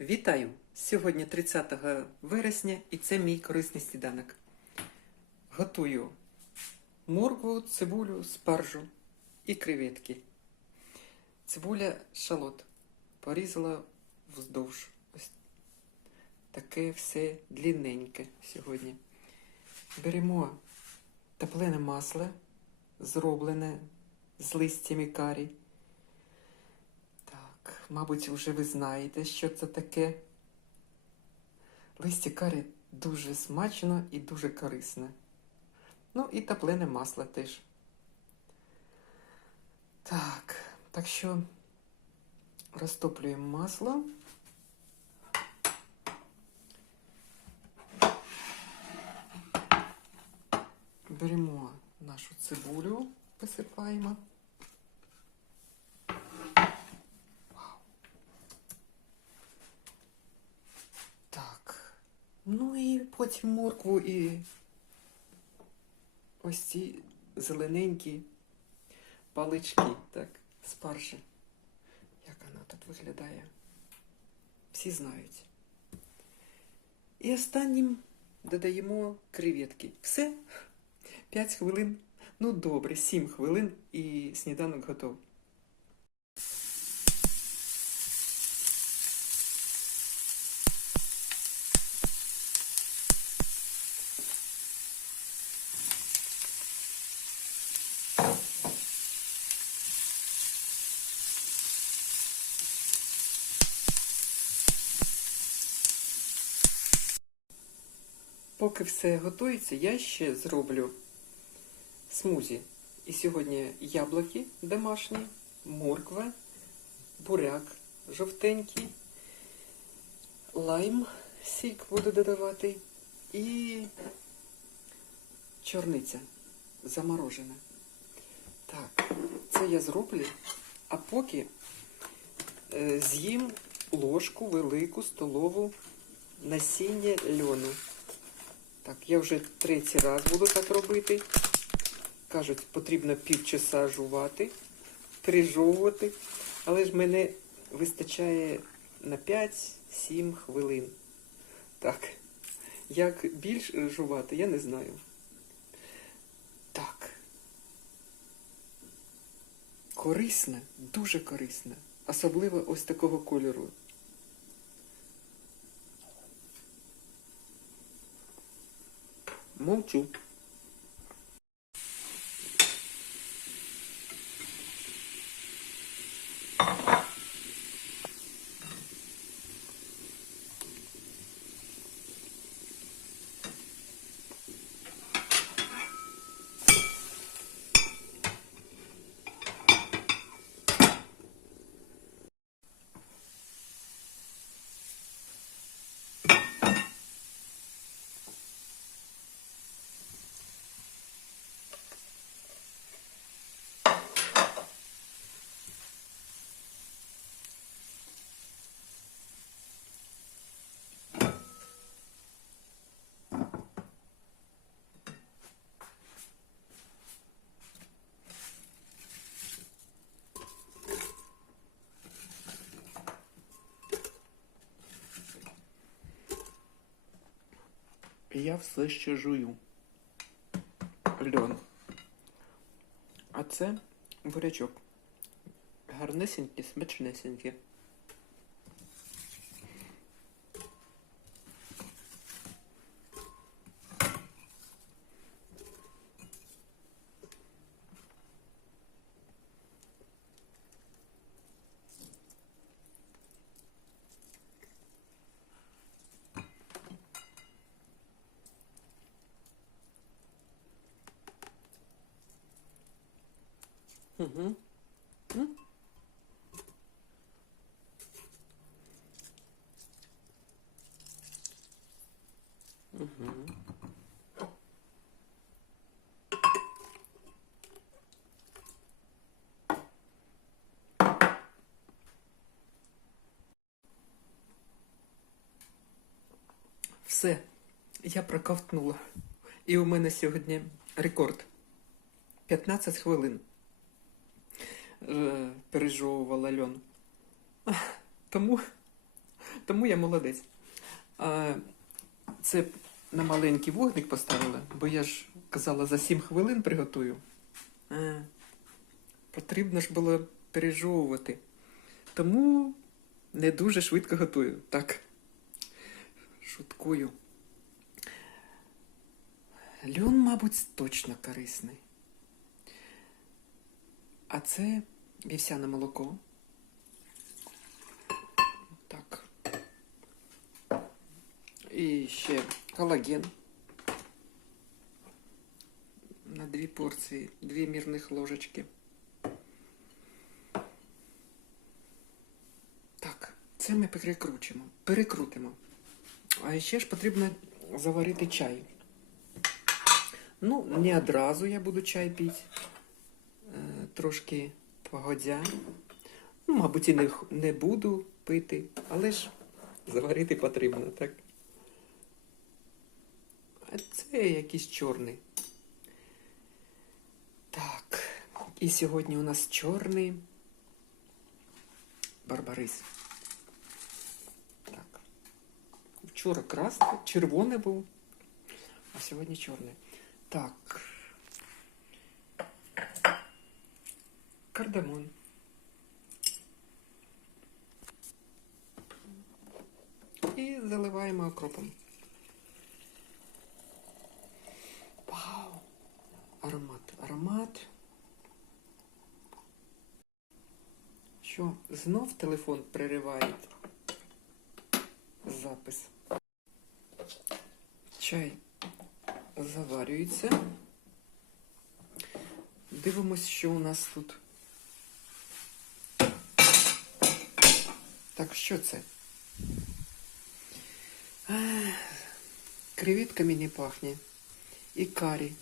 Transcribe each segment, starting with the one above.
Вітаю! Сьогодні 30 вересня і це мій корисний сніданок. Готую моркву, цибулю, спаржу і креветки. Цибуля шалот. Порізала вздовж. Ось таке все длинненьке сьогодні. Беремо теплене масло, зроблене з листями карі. Мабуть, вже ви знаєте, що це таке. Листя карі дуже смачно і дуже корисне. Ну і топлене масло теж. Так, так що розтоплюємо масло. Беремо нашу цибулю, посипаємо. Так. Ну і потім моркву і ось ці зелененькі палички, так, спаржі. Як вона тут виглядає? Всі знають. І останнім додаємо креветки. Все. 5 хвилин. Ну добре, 7 хвилин і сніданок готов. Поки все готується, я ще зроблю смузі. І сьогодні яблуки домашні, морква, буряк жовтенький, лайм, сік буду додавати і чорниця заморожена. Так, це я зроблю, а поки е, з'їм ложку велику столову насіння льону. Так, я вже третій раз буду так робити. Кажуть, потрібно півчаса жувати, пережовувати. Але ж мене вистачає на 5-7 хвилин. Так, як більш жувати, я не знаю. Так. Корисне, дуже корисне. Особливо ось такого кольору. Montiu. Я все ще жую. Льон. А це бурячок. Гарнесенький, смачнесенький. Все, я проковтнула. І у мене сьогодні рекорд 15 хвилин пережовувала льон. Тому Тому я молодець. Це на маленький вогник поставила, бо я ж казала, за 7 хвилин приготую. Потрібно ж було пережовувати. Тому не дуже швидко готую. Так. Шуткую. Льон, мабуть, точно корисний. А це вівсяне молоко. Так. І ще колаген. На дві порції, дві мірних ложечки. Так, це ми перекручимо. Перекрутимо. А ще ж потрібно заварити чай. Ну, не одразу я буду чай пити. Е, Трошки погодя. Ну, мабуть, і не, не буду пити, але ж заварити потрібно, так? А це якийсь чорний. Так. І сьогодні у нас чорний барбарис. Так. Вчора красний, червоний був, а сьогодні чорний. Так. Кардамон. І заливаємо окропом. Вау! Аромат, аромат. Що, знов телефон перериває запис. Чай заварюється. Дивимось, що у нас тут. Так, що це? Ех, Креветками не пахне. І карі.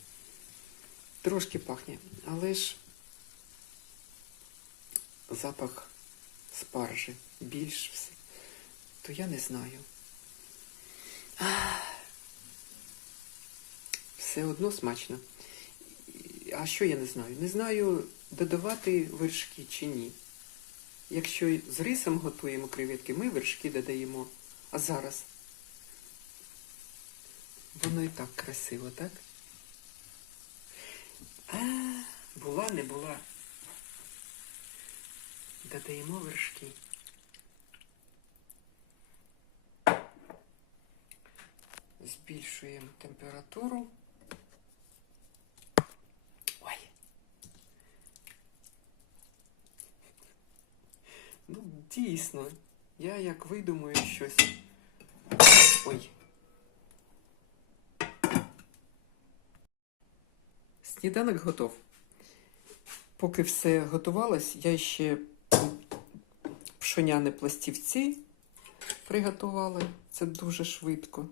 Трошки пахне, але ж запах спаржі більш все. То я не знаю. Все одно смачно. А що я не знаю? Не знаю, додавати вершки чи ні. Якщо з рисом готуємо креветки, ми вершки додаємо. А зараз воно і так красиво, так? А, була, не була. Додаємо вершки. Збільшуємо температуру. Ой. Ну, дійсно, я як видумаю щось. Ой. Сніданок готов. Поки все готувалось, я ще пшоняні пластівці приготувала. Це дуже швидко.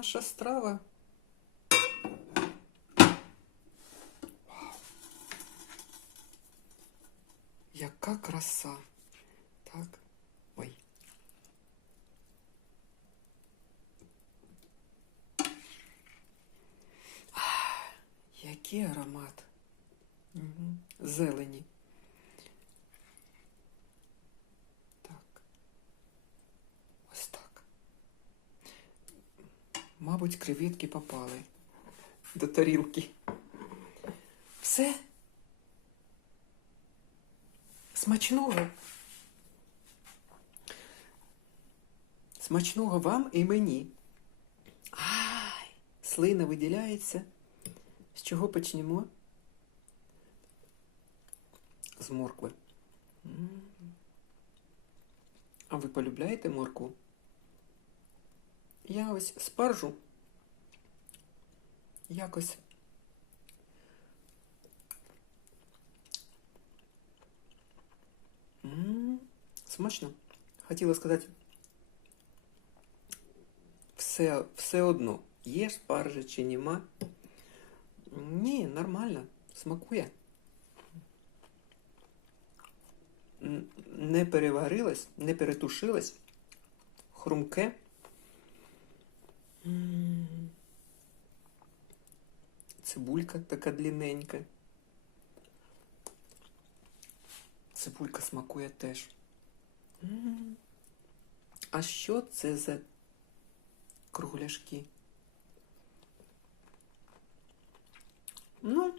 Наша страва. Вау. Яка краса. Так. Ой. А, який аромат. Угу. Зелені. Мабуть, креветки попали до тарілки. Все. Смачного. Смачного вам і мені. Ай, слина виділяється. З чого почнемо? З моркви. А ви полюбляєте моркву? Я ось спаржу. Якось. М, Смачно. Хотіла сказати. Все, все одно. Є спаржа чи нема? Ні, нормально. Смакує. Не переварилось, не перетушилось. Хрумке. Цибулька така длинненька. Цибулька смакує теж. А що це за кругляшки? Ну,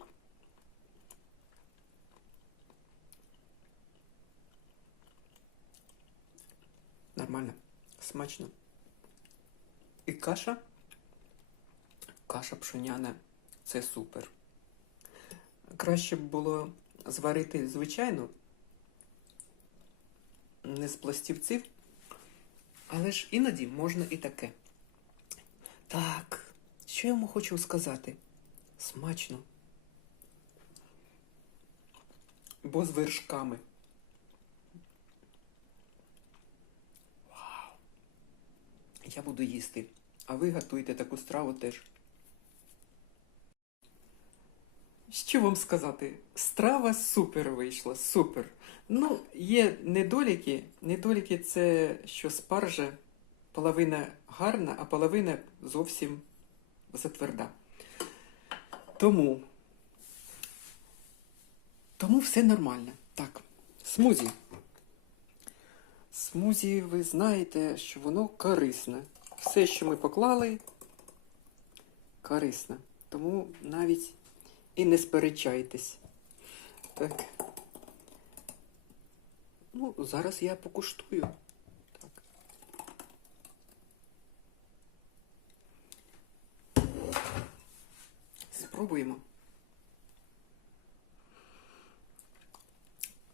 нормально, смачно. І каша. Каша пшеняна це супер. Краще б було зварити звичайну, не з пластівців, але ж іноді можна і таке. Так, що я йому хочу сказати? Смачно. Бо з вершками. Вау! Я буду їсти. А ви готуйте таку страву теж. Що вам сказати? Страва супер вийшла, супер. Ну, є недоліки. Недоліки це що спаржа половина гарна, а половина зовсім затверда. Тому. Тому все нормально. Так, смузі. Смузі, ви знаєте, що воно корисне. Все, що ми поклали, корисне. Тому навіть і не сперечайтесь. Так. Ну, зараз я покуштую. Так. Спробуємо.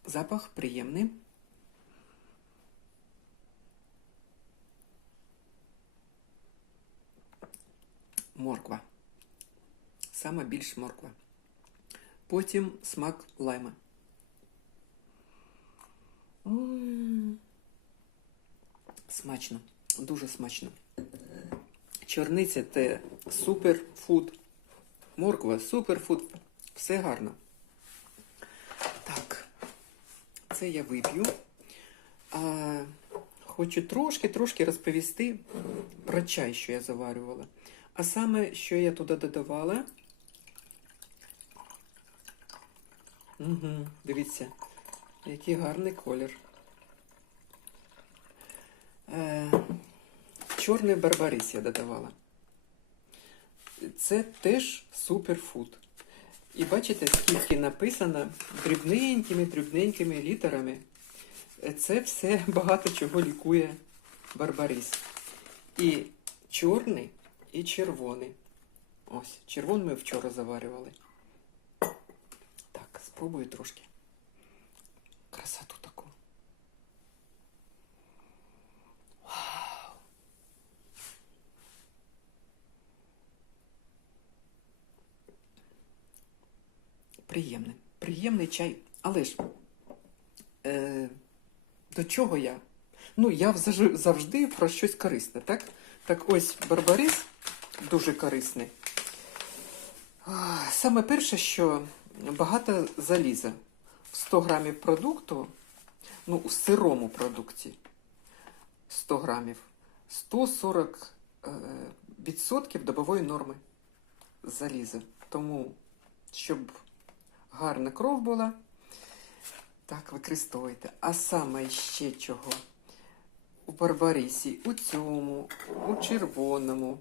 Запах приємний. Морква. Саме більш морква. Потім смак лайма. Смачно, дуже смачно. Чорниця це суперфуд. Морква суперфуд. Все гарно. Так, це я вип'ю. А, хочу трошки-трошки розповісти про чай, що я заварювала. А саме, що я туди додавала. Угу, дивіться, який гарний колір. Е, чорний барбарис я додавала. Це теж суперфуд. І бачите, скільки написано дрібненькими-дрібненькими літерами. Це все багато чого лікує барбарис. І чорний, і червоний. Ось, червоний ми вчора заварювали. Так, спробую трошки. Красоту таку. Вау! Приємний. Приємний чай. Але ж е, до чого я? Ну, я завжди про щось корисне, так? Так ось барбарис дуже корисний. Саме перше, що багато заліза. В 100 грамів продукту, ну, у сирому продукті 100 грамів, 140 е, відсотків добової норми заліза. Тому, щоб гарна кров була, так використовуйте. А саме ще чого? У барбарисі, у цьому, у червоному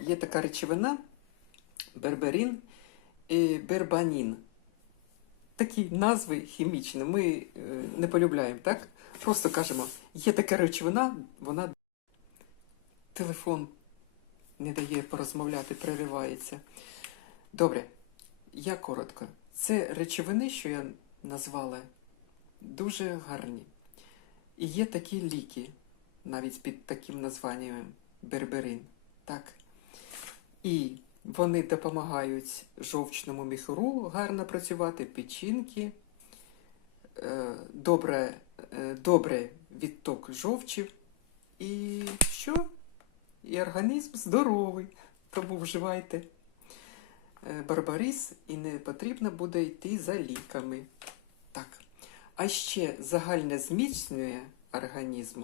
є така речовина берберин і бербанін. Такі назви хімічні ми е, не полюбляємо, так? Просто кажемо, є така речовина, вона телефон не дає порозмовляти, переривається. Добре, я коротко. Це речовини, що я назвала, дуже гарні. І є такі ліки, навіть під таким названням берберин. Так. І вони допомагають жовчному міхуру гарно працювати, печінки, е, добре, е, добре відток жовчів. І що? І організм здоровий. Тому вживайте е, барбарис і не потрібно буде йти за ліками. Так. а ще загальне зміцнює організм,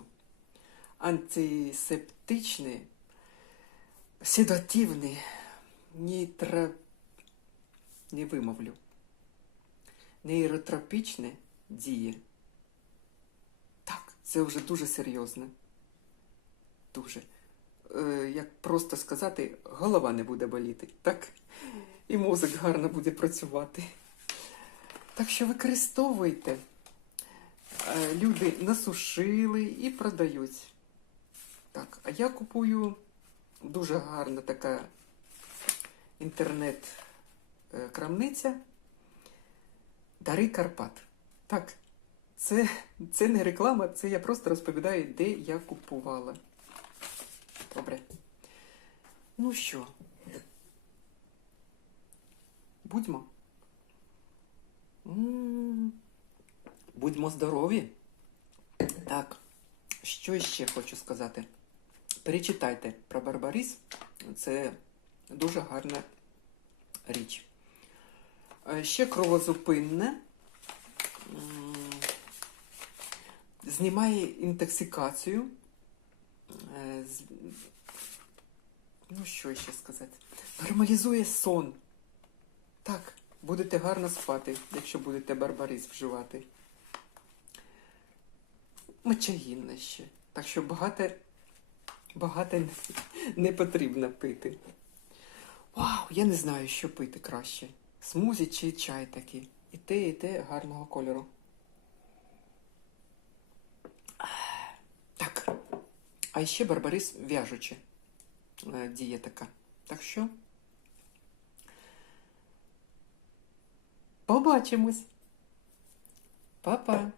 антисептичний, седативний, нітро... не вимовлю, нейротропічне діє. Так, це вже дуже серйозно. Дуже. Е, як просто сказати, голова не буде боліти, так? І мозок гарно буде працювати. Так що використовуйте. Е, Люди насушили і продають. Так, а я купую дуже гарна така інтернет-крамниця Дари Карпат. Так, це, це не реклама, це я просто розповідаю, де я купувала. Добре. Ну що? Будьмо. Будьмо здорові. Так, що ще хочу сказати? Перечитайте про Барбарис. Це дуже гарна річ. Е, Ще кровозупинне. Знімає інтоксикацію. Е, Ну, що ще сказати? Нормалізує сон. Так, будете гарно спати, якщо будете барбарис вживати. Мочагінне ще. Так що багато, багато не- не потрібно пити. Вау, я не знаю, що пити краще. Смузі чи чай такий. І те, і те гарного кольору. Так. А ще барбарис в'яжуче. Е, Діє така. Так що. Побачимось. Па-па.